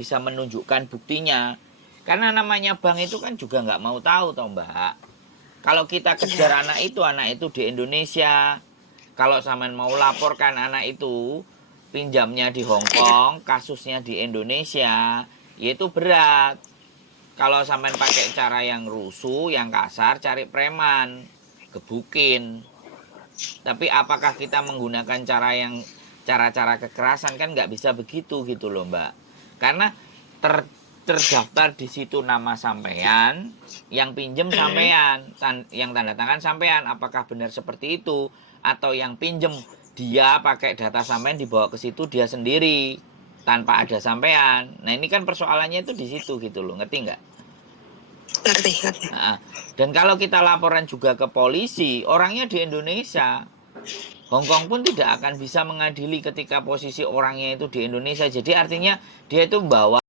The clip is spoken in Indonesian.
bisa menunjukkan buktinya. Karena namanya bank itu kan juga nggak mau tahu toh Mbak. Kalau kita kejar anak itu di Indonesia. Kalau sampean mau laporkan anak itu pinjamnya di Hong Kong, kasusnya di Indonesia, yaitu berat. Kalau sampean pakai cara yang rusuh, yang kasar, cari preman, gebukin. Tapi apakah kita menggunakan cara-cara kekerasan, kan nggak bisa begitu gitu loh Mbak. Karena terdaftar di situ nama sampean, yang pinjem sampean, yang tanda tangan sampean. Apakah benar seperti itu? Atau yang pinjem dia pakai data sampean dibawa ke situ dia sendiri tanpa ada sampean. Nah ini kan persoalannya itu di situ gitu loh, ngerti nggak? Ngerti. Nah, dan kalau kita laporan juga ke polisi, orangnya di Indonesia. Hong Kong pun tidak akan bisa mengadili ketika posisi orangnya itu di Indonesia. Jadi artinya dia itu membawa